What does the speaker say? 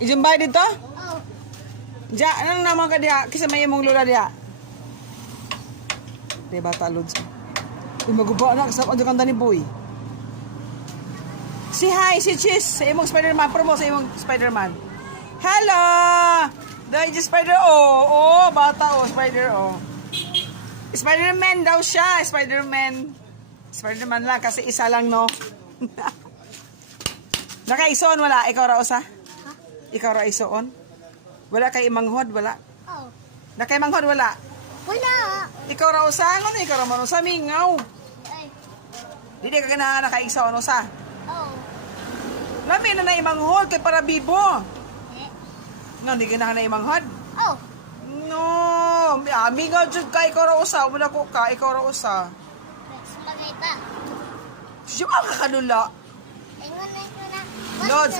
Ijumbay dito? Oh. Diya, anong naman ka diya? Kisa may imong lula diya. Di bata lods. Uy, maguba na. Kasap ang kanta ni Boy. Si hi, si Cheese. Sa imong Spider-Man. Promo sa imong Spider-Man. Hello! Dahil si Spider, oh, bata, oh, Spider, oh. Spider-Man daw siya, Spider-Man. Spider-Man lang, kasi isa lang, no? Nakaison, wala? Ikaw ra usa? Ha? Ikaw ra isoon? Wala kay imanghod, wala? Oh. Nakay manghod, wala? Wala. Ikaw ra usa? Ano ikaw ra man usa? Mingaw. Ay. Dili ka ganahan nakaisoon usa. Oh. Lami na imanghod, kay para bibo. Eh. No, di ganahan na imanghod. Oh. No, mingaw jud ka, ikaw ra usa. Wala ko ka, ikaw ra usa. Sumagay pa. Siya ka kakadula. Ingon na. Lods,